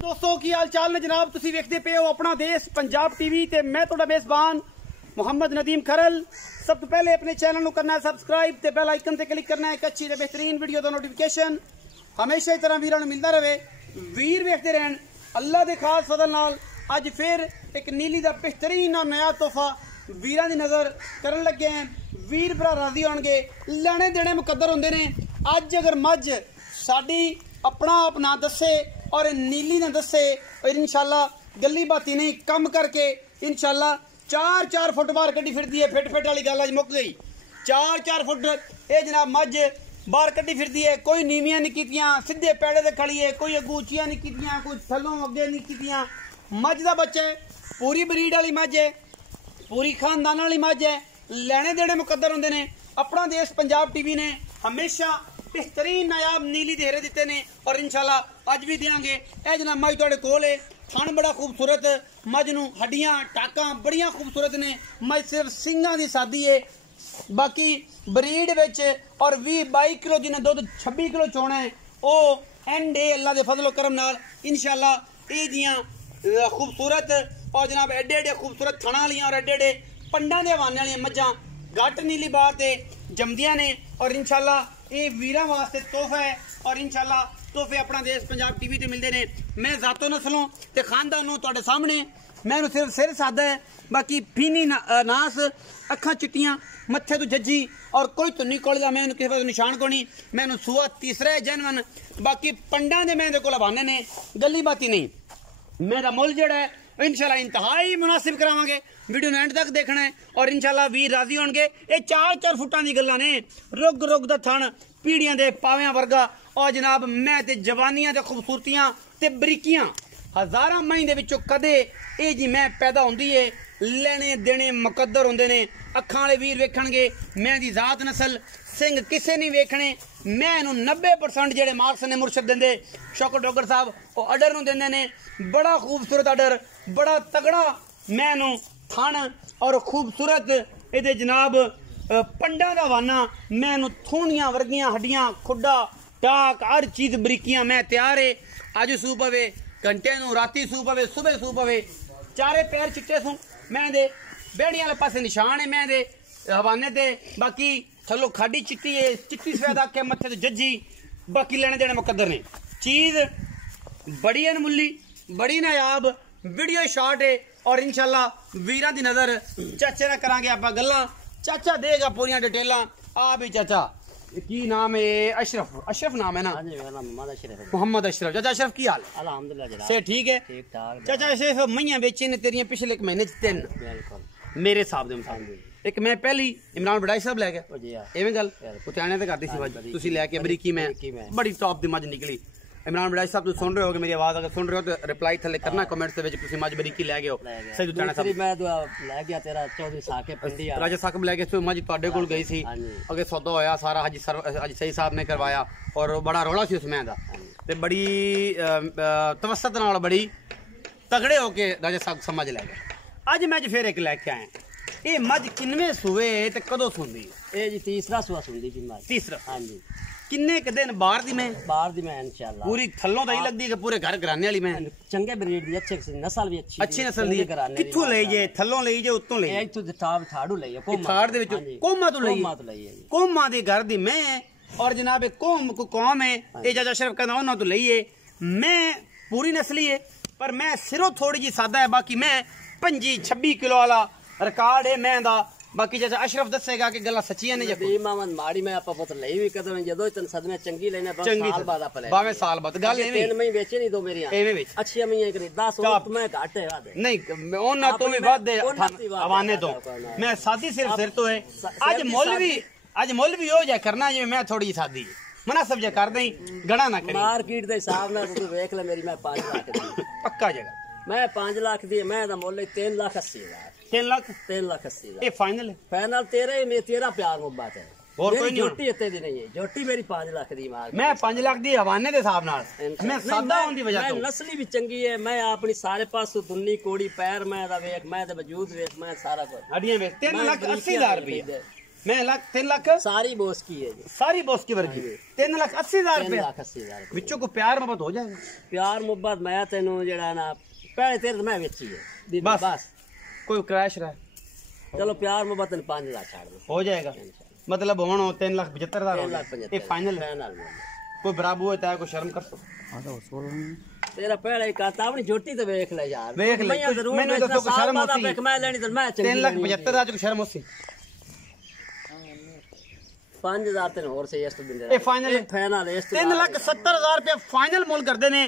दोस्तों की हाल चाल ने जनाब तुसी वेखदे पे हो अपना देश पंजाब टीवी ते मैं तुहाडा मेजबान मोहम्मद नदीम खरल। सब तो पहले अपने चैनल को करना है सबसक्राइब ते बेल आइकन ते क्लिक करना है एक अच्छी ते बेहतरीन वीडियो दा नोटिफिकेशन हमेशा इस तरह वीरां नूं मिलदा रहे। वीर वेखदे रहन अल्लाह दे खास फजल नाल अज फिर एक नीली दा बेहतरीन और नया तोहफा वीरां दी नजर करन लगे हैं। वीर भरा राजी होणगे, लेने देने मुकद्दर होंदे ने। अज अगर मझ साडी अपना आप ना दसे और नीली ना दसे और इंशाल्लाह गली बाती नहीं कम करके इंशाल्लाह 4-4 फुट बाहर कड्डी फिरदी है। फिट वाली गल अज मुक गई। 4-4 फुट ये जनाब मझ बाहर कड्डी फिरदी है। कोई नीवियां नहीं कीतियां, सीधे पैड़े ते खड़ी है। कोई अगू उचियां नहीं कीतियां, कोई थल्लों अगे नहीं कीतियां। मझ दा बच्चा है, पूरी ब्रीड वाली मझ है, पूरी खानदान वाली मझ है। लेने देने मुकद्दर होंदे ने। अपना देश पंजाब टीवी ने हमेशा बेहतरीन नायाब नीली देहरे दिते ने और इंशाल्लाह अज भी देंगे। यह जनाब मझ तुहाडे कोल है। थन बड़ा खूबसूरत, मझ नूं हड्डियां टाकां बड़ियां खूबसूरत ने। मझ सिर्फ सिंगां दी सादी है, बाकी ब्रीड विच और 20-22 किलो जिन्हें दुध 26 किलो चोना है वो एंड ए अल्लाह दे फजलो करम नाल इंशाल्लाह ये जियां खूबसूरत और जनाब एडे एडे खूबसूरत थणा वालियां और एडे एडे पंडां दे हवाने वालियां मझां गट नीली बार ते जमदियां ने और इंशाल्लाह ये वीरां वास्ते तोहफा है और इंशाल्लाह तोहफे अपना देश पंजाब टीवी ते मिलते हैं। मैं जातो नस्लों ते खानदानों तुहाडे सामने मैनू सिर्फ सिर सादा है, बाकी फीनी नास अखां चिट्टियां मत्थे तो जज्जी और कोई धुन्नी कोली दा मैनू किसी पास निशान को नहीं। मैनू सूआ तीसरा है जनवन, बाकी पंडां दे मैं कोल हवाने ने गली बाती नहीं। मेरा मुल जड़ा है इंशाल्लाह इंतहाई मुनासिब करावांगे। वीडियो एंड तक देखना है और इंशाल्लाह वीर राजी होणगे। ये 4-4 फुटां दी गल्लां ने। रुग रुग दा थण पीड़ियां दे पावियां वर्गा और जनाब मैं ते जवानियां ते खूबसूरतियां ते बरीकियां हजारां मई दे विचों कदे ये जी मैं पैदा होंदी है। लेने देने मुकद्दर होंदे ने। अखां वाले वीर वेखणगे मैं दी जात नस्ल सिंह किसे नहीं वेखने। मैं इनू 90% जेडे मार्क्स ने मुर्शद देंदे शौकत डोगर साहब वो अडर नूं देंदे ने। बड़ा खूबसूरत अडर, बड़ा तगड़ा मैं इनू थण और खूबसूरत ये जनाब पंडा का वाना मैं इनू थोनियां वर्गियां हड्डियां खुड्डा टाक हर चीज बरीकियां मैं तैयार है। अज सू पवे घंटे नू राती सू पवे सुबह सू पवे। चारे पैर चिट्टे सूं मैं दे बेड़ियां वाले पासे निशान है मैं दे हवाने ते। बाकी थलो खाडी चिट्टी है, चिट्टी सफेद आखे मत्थे तो जज्जी। बाकी लेने देने मुकद्दर ने। चीज बड़ी अनमुल्ली बड़ी नायाब वीडियो शॉर्ट है और इंशाल्लाह वीरां दी नजर चाचे ना करांगे आपां गल्लां। चाचा देगा पूरियां डिटेलां। आ भी चाचा की नाम है? अशरफ। अशरफ नाम है ना? मोहम्मद अशरफ। चाचा अशरफ की हाल? अल्हम्दुलिल्लाह से ठीक है। ठीक ठाक। चाचा सिर्फ मईयां बेची ने तेरियां पिछले एक महीने च 3 मेरे हिसाब दे मुताबिक। एक मैं पहली इमरान बड़ाई साहब लै गया एवं गल उठाने ते करदी सी मझ तुसी लै के बरीकी में बड़ी टॉप दी मझ निकली। इमरान बड़ाई साहब तुम सुन रहे हो मेरी आवाज अगर सुन रहे हो तो रिप्लाई थले करना कमेंट्स दे विच तुसी मझ बरीकी लै गए हो। सही उठाना साहब मैं लै गया तेरा 14 साके पिंडी राजा साहब लै गए मझ तुहाडे कोल गई सी। अगे सौदा होया सारा हाजी सही साहब ने करवाया और बड़ा रौला सी उस मैं दा ते बड़ी तवसत नाल बड़ी तगड़े होके राजा साहब समझ लै गए। अज मैं फिर एक लैके आया। ये मझ किनवे सूए ते कदों सुंदी? ये जी तीसरा सूआ सुंदी जी मझ। तीसरा? हां जी। किन्ने क दिन बाहर दी मैं? बाहर दी मैं इंशाल्लाह। पूरी थल्लों दा ही लगदी है पूरे घर घराने वाली मैं? चंगे ब्रीड दी अच्छे नस्ल भी अच्छी नस्ल दी। कित्थों लई जे? थल्लों लई जे उत्तों लई? इथों दे ठाड़ू लई है। ठाड़ दे विच कोमा तो लई है। कोमा दे घर दी मैं और जनाब कोम को कौम है ये चाचा अशरफ कहंदा उन्हां तो लई है। मैं पूरी नस्ली है पर मैं सिरों थोड़ी जी सादा है। बाकी मैं 25-26 किलो वाला रिकॉर्ड है मैं दा। बाकी चाचा अशरफ दसेगा कि गल्लां सच्चियां ने जब मामन माड़ी मैं आपा पुत्र लई भी कदम जदों तन सदमे चंगी लेने साल बाद आप ले बावे साल बाद गल एवें 3 महीने बेचे नहीं दो मेरी एवें विच अच्छी महीने करी 10 और मैं घाट है वादे नहीं ओना तो भी वादे हवाने तो मैं सादी सिर्फ सिर तो है। आज मुल भी हो जाए करना जिवें मैं थोड़ी सादी मुनासिब जे कर दई गणा ना करी। मार्केट दे हिसाब नाल तू देख ले मेरी मैं 5 लाख दी पक्का जगह मैं 5 लाख दी मैं दा मुल 3,80,000 3,80,000 ये फाइनल है? फाइनल तेरा प्यार मोहब्बत है और कोई नहीं। झोटी इतने दी नहीं है। झोटी मेरी 5 लाख दी मार मैं 5 लाख दी हवाने दे हिसाब नाल मैं सादा होने दी वजह तो नस्ली भी चंगी है। मैं अपनी सारे पास दुन्नी कोड़ी पैर मैं दा वेख मैं दे वजूद वेख मैं सारा कुछ हड्डियां वेख 3,80,000 रुपए मैं 3 लाख सारी बोस की है जी, सारी बॉस की वर्गी 3,80,000 रुपया 3,80,000 विचों को प्यार मोहब्बत हो जाएगा। प्यार मुहब्बत मैं तेनू जेड़ा ना पहले तेरे तो मैं बेची है दीदी, बस। बस कोई क्रैश रहा चलो प्यार मुहब्बत 5 लाख छाड़ दो हो जाएगा, मतलब हुण 3,75,000 हो गया। 3,75,000 ये फाइनल है, फाइनल कोई बराबर होता है, कोई शर्म कर सो तेरा पहले ही कहता अपनी झोटी तो देख ले यार, देख ले, मैं जरूर मैंने बेचना, तो साल शर्म बाद होती। आप एक मैं लेनी तो मैं चंगी 3,75,000 की शर्म होसी 5,000 तेन होर सही इस तो दिन ये फाइनल है। फाइनल है 3,70,000 रुपया फाइनल मोल करते ने।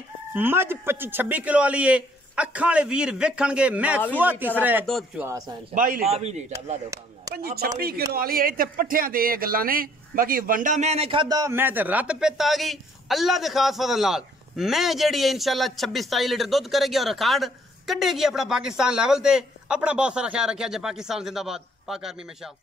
मझ 25-26 किलो वाली है, अखां वाले वीर वेखणगे। मैं सुआ तीसरा है दूध चुआस है 22 लीटर अल्लाह दे हुकम नाल 25-26 किलो वाली है। इत्थे पट्ठियां दे ये गल्लां ने, बाकी वंडा मैं नहीं खादा, मैं ते रत पित आ गई अल्लाह दे खास फजल नाल। मैं जेड़ी है इंशाल्लाह 26-27 लीटर दूध करेगी और रिकॉर्ड कढेगी अपना पाकिस्तान लेवल ते। अपना बहुत सारा ख्याल रखिया। जय पाकिस्तान जिंदाबाद, पाक आर्मी में शाह।